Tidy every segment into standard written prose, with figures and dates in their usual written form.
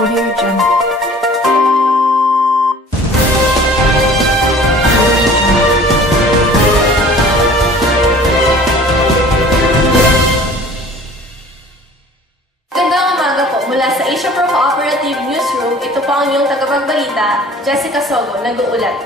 Audio Jungle. Magandang umaga po mula sa Asia Pro Cooperative Newsroom. Ito po ang inyong tagapagbalita, Jessica Sogo, nag-uulat.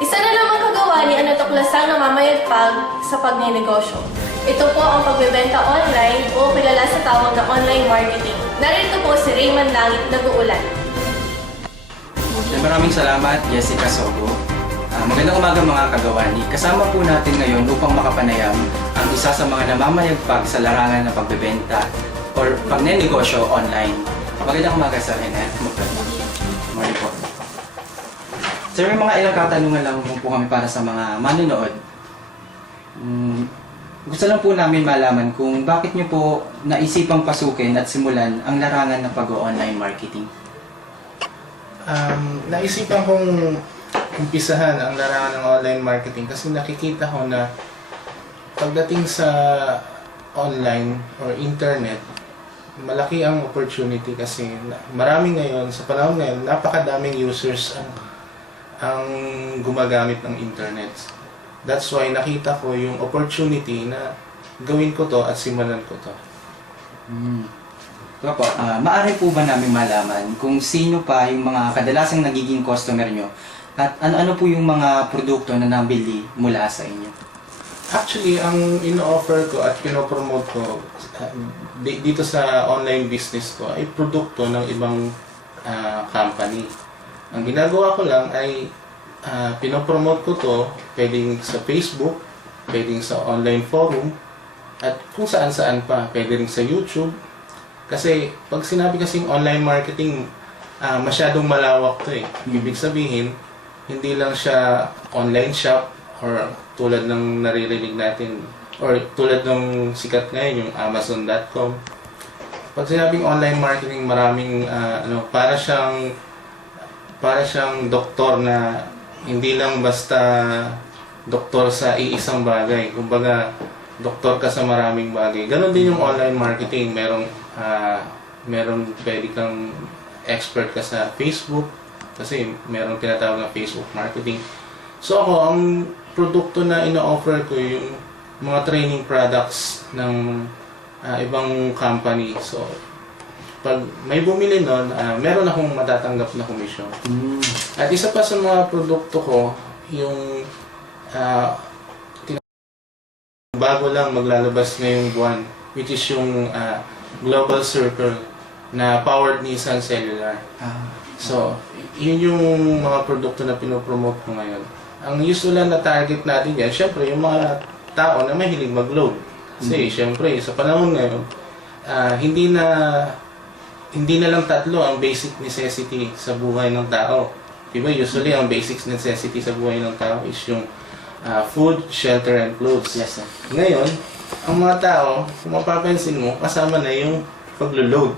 Isa na namang kagawa ni Tuklasang namamayagpag sa pagninegosyo. Ito po ang pagbebenta online o kilala sa tawag na online marketing. Narito po si Raymond Langit, nag-uulat. Maraming salamat, Jessica Sogo. Magandang umaga mga kagawani. Kasama po natin ngayon upang makapanayam ang isa sa mga namamayagpag sa larangan ng pagbebenta or pagnenegosyo online. Magandang umaga sa akin, Morning po. Sir, may mga ilang katanungan lang po kami para sa mga manonood. Gusto lang po namin malaman kung bakit niyo po naisipang pasukin at simulan ang larangan ng pag-online marketing. Naisipan kong umpisahan ang larangan ng online marketing kasi nakikita ko na pagdating sa online or internet, malaki ang opportunity kasi marami ngayon, sa panahon ngayon, napakadaming users ang gumagamit ng internet. That's why nakita ko yung opportunity na gawin ko to at simulan ko to. Opo, maaari po ba namin malaman kung sino pa yung mga kadalasang nagiging customer nyo at ano-ano po yung mga produkto na nabili mula sa inyo? Actually, ang ino-offer ko at pinopromote ko dito sa online business ko ay produkto ng ibang company. Ang ginagawa ko lang ay pinopromote ko to pwedeng sa Facebook, pwedeng sa online forum, at kung saan-saan pa, pwede rin sa YouTube. Kasi pag sinabi kasing online marketing, masyadong malawak to eh. Ibig sabihin, hindi lang siya online shop or tulad ng naririnig natin or tulad ng sikat ngayon yung Amazon.com. Pag sinabing online marketing, maraming para siyang doktor na hindi lang basta doktor sa iisang bagay. Kumbaga, doktor ka sa maraming bagay. Ganon din yung online marketing. Meron pwede kang expert ka sa Facebook kasi meron tinatawag na Facebook marketing. So ako, ang produkto na ino-offer ko yung mga training products ng ibang company. So, pag may bumili nun, meron akong matatanggap na komisyon. At isa pa sa mga produkto ko, yung bago lang maglalabas ngayong buwan, which is yung Global Circle na powered Nissan Cellular. So, yun yung mga produkto na pinopromote ko ngayon. Ang usual na target natin yan, syempre yung mga tao na mahilig mag-load. Kasi syempre, sa panahon ngayon, hindi na lang tatlo ang basic necessity sa buhay ng tao. Diba? Usually, ang basic necessity sa buhay ng tao is yung food, shelter, and clothes. Yes, sir. Ngayon, ang mga tao, kung mapapansin mo, kasama na yung paglo-load.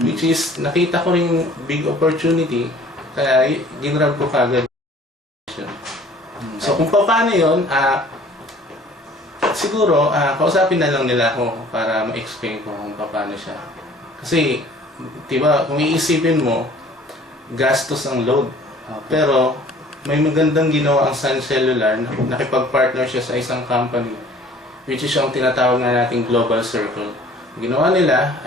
Which is, nakita ko rin big opportunity, kaya ginrab ko kagad. So, kung paano yun, siguro, kausapin na lang nila ako para ma-explain ko kung paano siya. Kasi, diba, kung iisipin mo, gastos ang load. Pero, may magandang ginawa ang Sun Cellular na nakipag-partner siya sa isang company, which is yung tinatawag na nating Global Circle. Ginawa nila,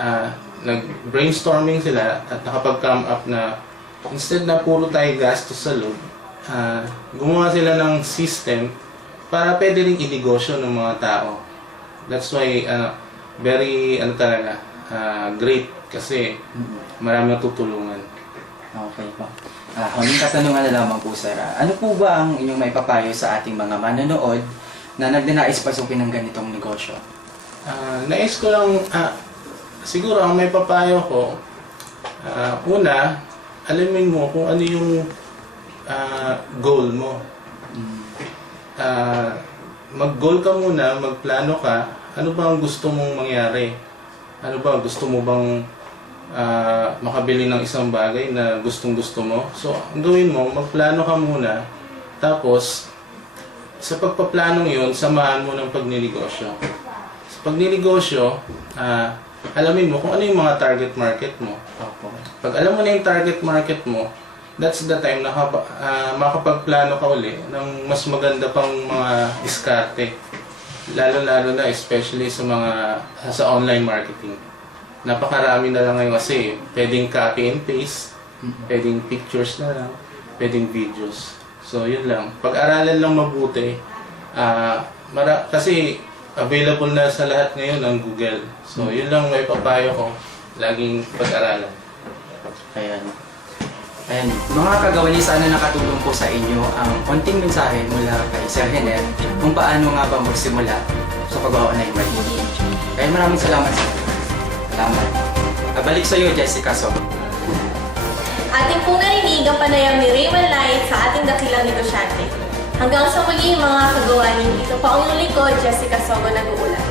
nag-brainstorming sila at nakapag-come up na instead na puro tayo gastos sa load, gumawa sila ng system para pwede rin inegosyo ng mga tao. That's why, very, great kasi marami natutulungan. Okay po. Huling katanungan na lamang po, sir. Ano po ba ang inyong maipapayo sa ating mga manonood na nagnanais pasukin ng ganitong negosyo? Nais ko lang, siguro ang may papayo ko, una, alamin mo kung ano yung goal mo. Mag-goal ka muna, magplano ka, ano ba ang gusto mong mangyari? Ano ba, gusto mo bang makabili ng isang bagay na gustong-gusto mo? So, ang gawin mo, magplano ka muna, tapos, sa pagpaplanong yun, samahan mo ng pagninegosyo. Sa pagninegosyo, alamin mo kung ano yung mga target market mo. Opo. Pag alam mo na yung target market mo, that's the time na makapagplano ka uli ng mas maganda pang mga diskarte. Lalo-lalo na especially sa online marketing. Napakarami na lang ngayon kasi pwedeng copy and paste, pwedeng pictures na lang, pwedeng videos. So yun lang. Pag-aralan lang mabuti, kasi available na sa lahat ngayon ang Google. So yun lang may papayo ko, laging pag-aralan. Ayan. Ayan. Mga kagawani, sana nakatulong po sa inyo ang konting mensahe mula kay Sir Henel kung paano nga ba magsimula sa pag-online marketing. Kaya maraming salamat sa inyo. Salamat. Balik sa iyo, Jessica Sogo. Ating pong narinig ang panayam ni Raymond Light sa ating dakilang negosyante. Hanggang sa muli mga kagawani, ito po ang inyong likod, Jessica Sogo nag-uulat.